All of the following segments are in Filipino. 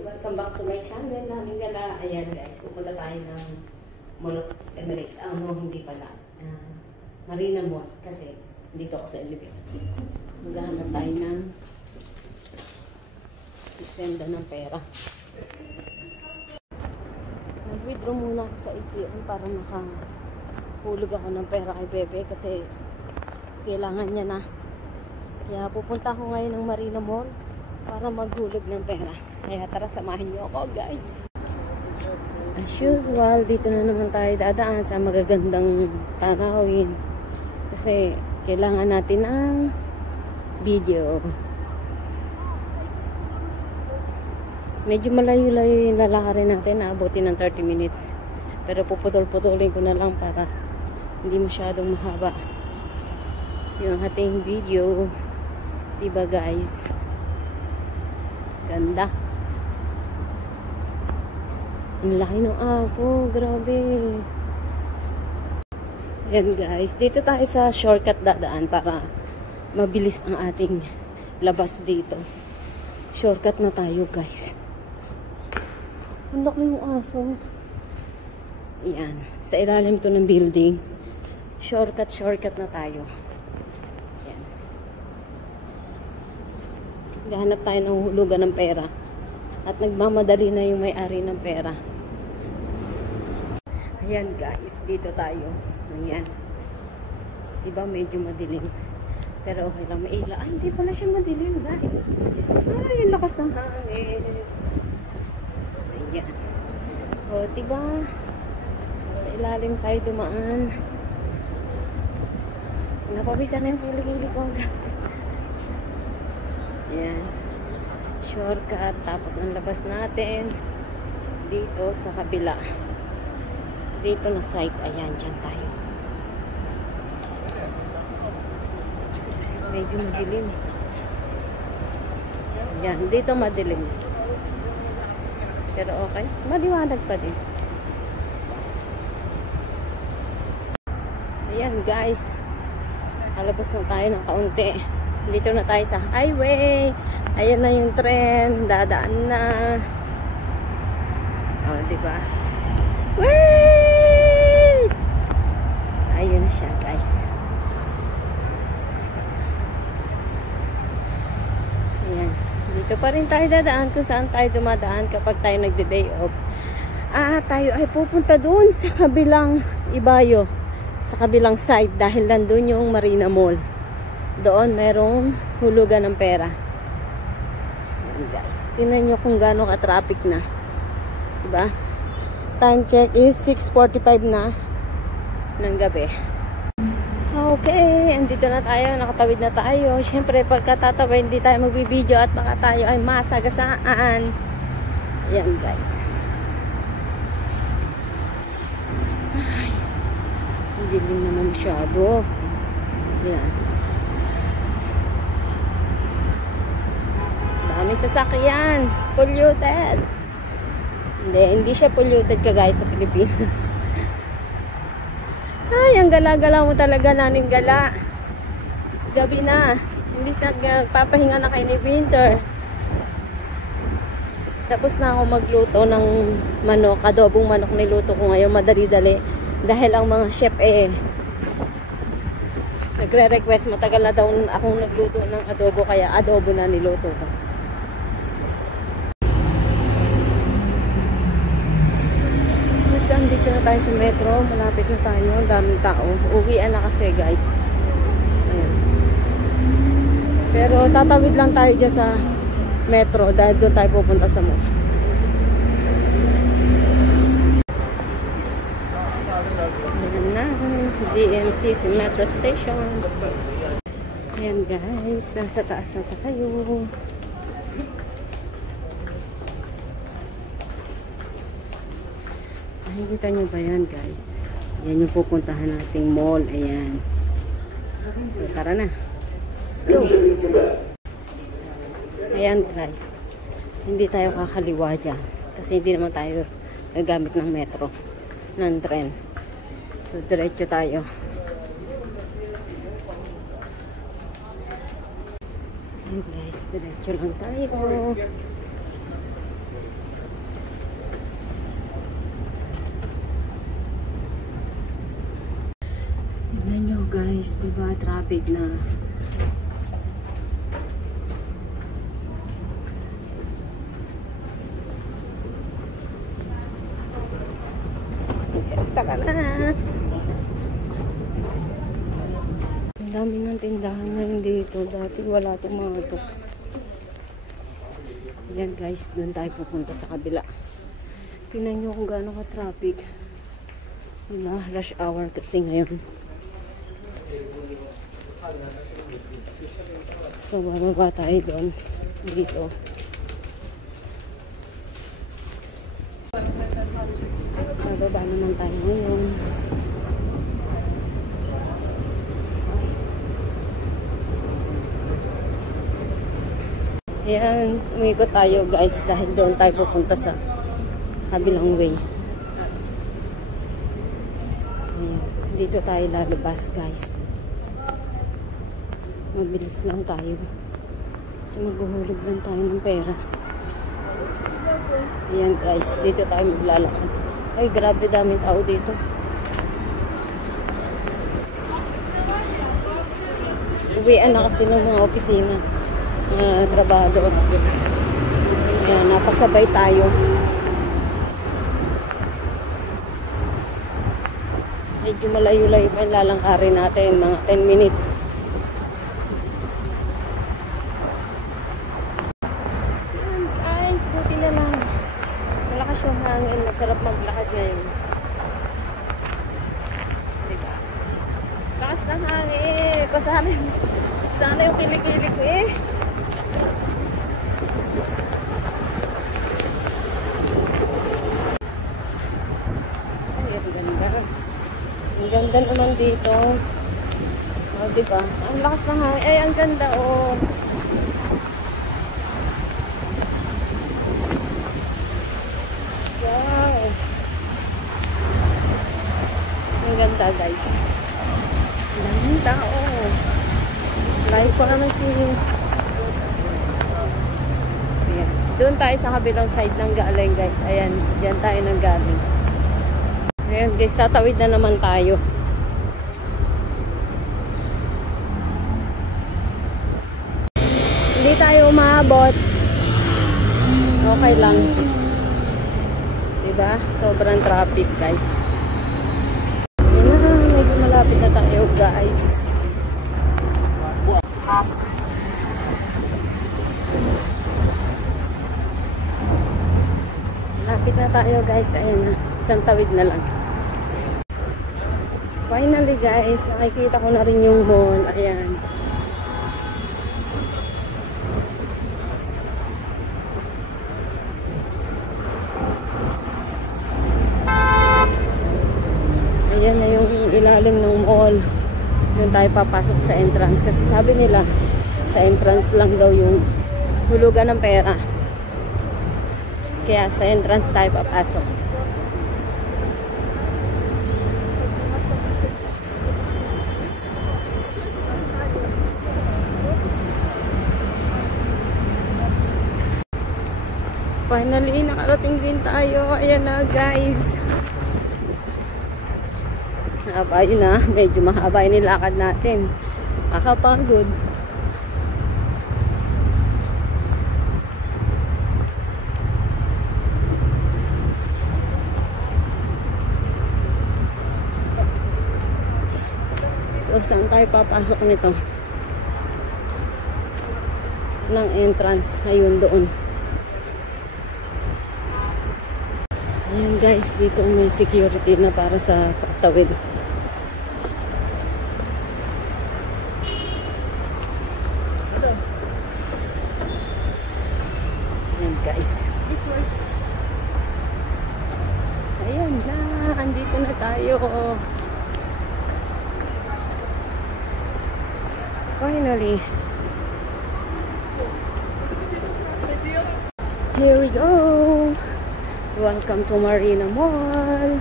Welcome back to my channel. Namin gala. Ayan guys, pupunta tayo ng Mall of Emirates. Hindi pala. Marina Mall. Kasi dito ako sa elevator. Maghahanap tayo ng senda ng pera. Nag-withdraw muna ako sa ATM para makahulog ako ng pera kay Bebe kasi kailangan niya na. Kaya pupunta ako ngayon ng Marina Mall para maghulog ng pera. Kaya tara, samahin niyo ako guys. As usual, dito na naman tayo dadaan sa magagandang tanawin. Kasi kailangan natin ng video. Medyo malayo-layo yung lalakarin natin. Naabutin ng 30 minutes. Pero puputol-putulin ko na lang para hindi masyadong mahaba yung ating video. Diba guys? Ganda. Ang laki ng aso. Grabe. Yan guys. Dito tayo sa shortcut dadaan para mabilis ang ating labas dito. Shortcut na tayo guys. Ang laki ng aso. Yan. Sa ilalim to ng building. Shortcut na tayo. Yan. Gahanap tayo ng hulugan ng pera. At nagmamadali na yung may-ari ng pera. Ayan guys, dito tayo. Ayan. Diba medyo madilim. Pero okay lang, maila. Ay, hindi pala siya madilim guys. Ay, yung lakas ng hangin. Ayan. O, diba? Sa ilalim tayo dumaan. Napabisan na yung huli-huli ko. Ayan. Shortcut. Tapos ang labas natin dito sa kabila. Dito na site. Ayan, dyan tayo. Medyo madilim. Ayan, dito madilim. Pero okay. Maliwanag pa din. Ayan guys. Alabas na tayo ng kaunti. Dito na tayo sa highway. Ayan na yung tren. Dadaan na. O, diba? Wait! Ayun na siya, guys. Ayan. Dito pa rin tayo dadaan kung saan tayo dumadaan kapag tayo nagde-day off. Tayo ay pupunta doon sa kabilang ibayo. Sa kabilang side dahil nandun yung Marina Mall. Doon merong hulugan ng pera. Ayan guys. Tingnan nyo kung gaano ka-traffic na. Diba? Time check is 6:45 na ng gabi. Okay. Andito na tayo. Nakatawid na tayo. Siyempre pagkatatawid hindi tayo magbibideo at baka tayo ay masagasaan. Ayan guys. Ay. Hindi din naman masyado. Ayan. May sasakyan. Polluted. Hindi siya polluted ka guys sa Pilipinas. Ay, ang gala-gala mo talaga, naning gala. Gabi na. Imbis na nagpapahinga na kayo ni Winter. Tapos na ako magluto ng manok. Adobong manok niluto ko ngayon. Madali-dali. Dahil ang mga chef nagre-request. Matagal na daw akong nagluto ng adobo. Kaya adobo na niluto ko. Dito na tayo sa metro. Malapit na tayo. Ang daming tao. Uwian na kasi guys. Ayan. Pero tatawid lang tayo dyan sa metro dahil doon tayo pupunta sa mall. Ayan na. DMC sa metro station. Ayan guys. Nasa taas na tayo. Nakikita nyo ba yan guys? Yan yung pupuntahan nating mall. Ayan. So tara na. Let's go. Ayan guys. Hindi tayo kakaliwa dyan. Kasi hindi naman tayo gagamit ng metro. Ng tren. So, diretso tayo. Ayan guys, diretso lang tayo. Tignan nyo guys, diba traffic na. Taka na. Ang dami ng tindahan ngayon dito. Dati wala itong mga ito. Yan guys, doon tayo pupunta sa kabila. Tingnan nyo kung gaano ka-traffic. Wala, rush hour kasi ngayon. So, bababa tayo doon. Dito. Bababa naman tayo ngayon. Ayan, umikot tayo guys dahil doon tayo pupunta sa kabilang way. Ayan, dito tayo lalabas guys. Mabilis lang tayo. Kasi maghuhulog lang tayo ng pera. Ayan guys, dito tayo maglalakad. Ay, grabe daming tao dito. Uwian na kasi ng mga opisina. Trabado. Ayan, napasabay tayo. Medyo malayo-layo pa yung lalangkarin natin. Mga 10 minutes. Ayan guys, buti na lang. Malakas yung hangin. Masarap maglakad ngayon. Diba? Lakas ng hangin. Pasana yung kilikili ko eh. Ay, ang ganda. Ang ganda naman dito. O, diba? Ang lakas ng hangin. Ay, ang ganda, oh. Wow. Ang ganda, guys. Ang daming tao. Live pa naman si... Ayan. Doon tayo sa kabilang side ng galing, guys. Ayan, dyan tayo ng galing. Ayan, guys, tatawid na naman tayo. Hindi tayo umabot. Okay lang. Diba? Sobrang traffic, guys. Ayan na, medyo malapit na tayo, guys. Malapit na tayo, guys. Ayan na. Isang tawid na lang. Finally, guys. Nakikita ko na rin yung mall. Ayan. Ayan na yung ilalim ng mall. Doon tayo papasok sa entrance. Kasi sabi nila, sa entrance lang daw yung hulugan ng pera. Kaya sa entrance tayo papasok. Finally, nakarating din tayo. Ayan na, guys. Mahaba yun na. Medyo mahaba yung nilakad natin. Nakapagod. So, saan tayo papasok nito? Ng entrance. Ayun, doon. Ayan guys, dito may security na para sa pagtawid. Ayan guys. Ayan na, andito na tayo. Finally. Here we go. Welcome to Marina Mall.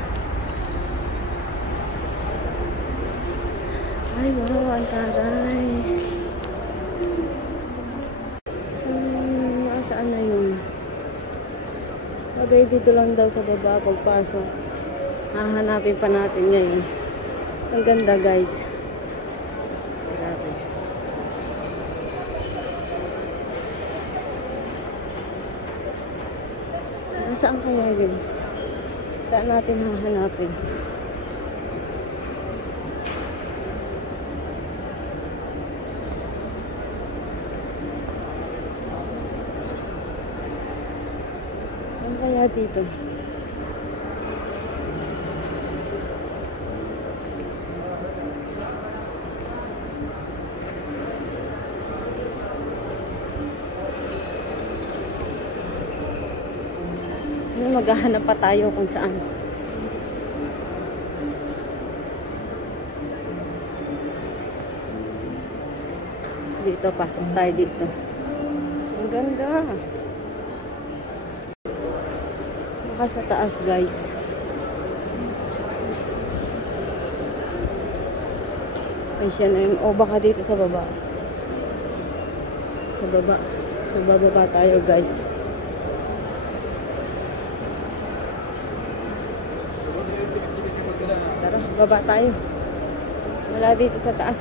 Ay, wow, ang taray. So, saan na yun? Sabi, dito lang daw sa baba pagpasok. Hahanapin pa natin ngayon. Ang ganda, guys. Grabe. Saan kaya yun? Saan natin hahanapin? Saan kaya dito? Maghahanap pa tayo kung saan. Dito, pasok tayo dito. Ang ganda. Baka sa taas, guys. Ay, siya na yun. O, baka dito sa baba. Sa baba. Sa baba pa tayo, guys. Tara, baba tayo. Wala dito sa taas.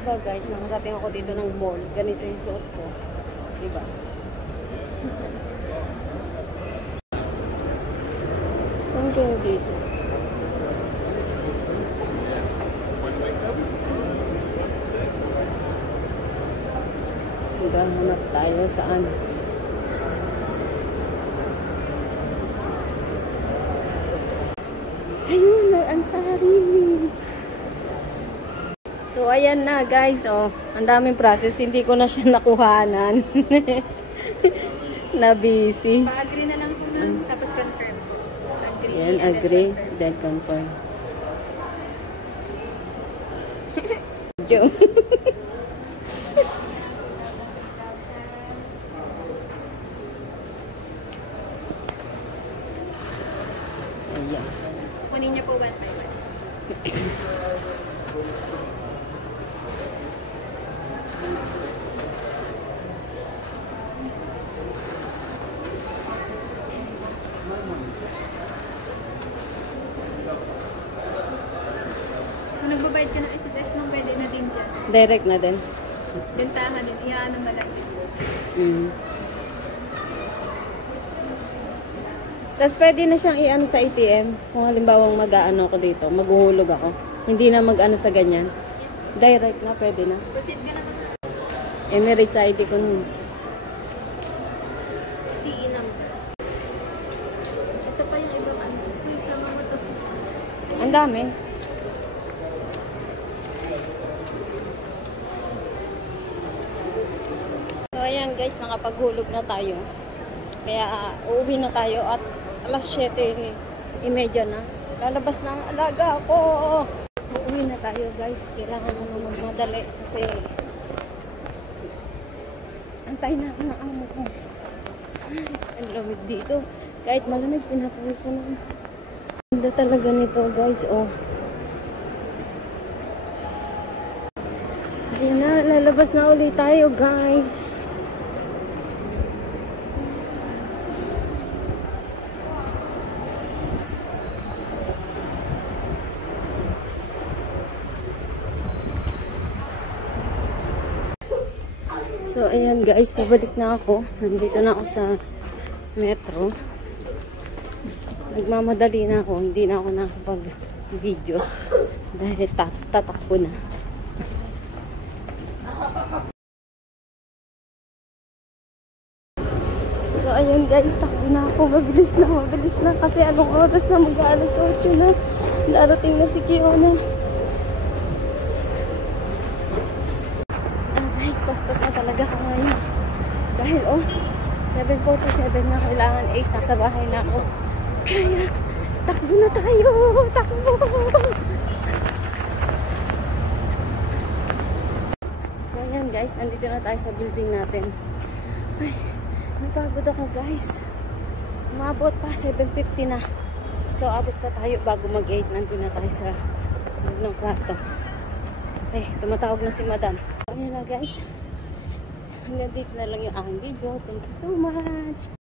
Diba guys, nakarating ako dito ng mall. Ganito yung suot ko. Diba? Saan kayo dito? Maghahanap tayo saan. Ayun, Ansari. So, ayan na guys. Oh, ang daming process. Hindi ko na siya nakuhanan. Na busy. Pa-agree na lang po na. Tapos confirm. Agree. Yan, agree. Then confirm. Joke. Ayan. Kunin niyo po 1 by 1. Kung nagbabayad ka ng SSS nung pwede na din dyan. Direct na din. Bentahan din. Iyan ang malaki. Tapos pwede na siyang i-ano sa ATM. Kung halimbawang mag-ano ako dito, maghuhulog ako. Hindi na mag-ano sa ganyan. Direct na, pwede na. Proceed ka na ba? Emirates ID ko nun. CE number. Ito pa yung iba ano. Uy, sama mo to. Ang dami. So ayan guys, nakapaghulog na tayo. Kaya uuwi na tayo at alas 7:30 na. Lalabas na ang alaga ko. Uuwi na tayo guys. Kailangan naman magmadali kasi antay na ako ng amo ko. Ang lamig dito. Kahit malamig, pinapawisan ako. Ganda talaga nito guys. Oh. Ayun na, lalabas na ulit tayo guys. So, ayan guys, pabalik na ako. Nandito na ako sa metro. Nagmamadali na ako. Hindi na ako nakapag-video. Dahil tatakbo na. So, ayan guys, takbo na ako. Mabilis na. Kasi anong oras na mag-alas 8 na. Darating na si Kiona. Paspas na talaga ako ngayon. Dahil 7:47 na, kailangan 8, nasa bahay na ako. Kaya, takbo na tayo! Takbo! So, ayan Ayan guys, nandito na tayo sa building natin. Ay, napagod ako guys. Umabot pa, 7:50 na. So, abot pa tayo bago mag-8. Nandun na tayo sa loob ng kwarto. Okay, tumatawag na si madam. Ayan na guys. Hanggang dito na lang yung aking video. Thank you so much.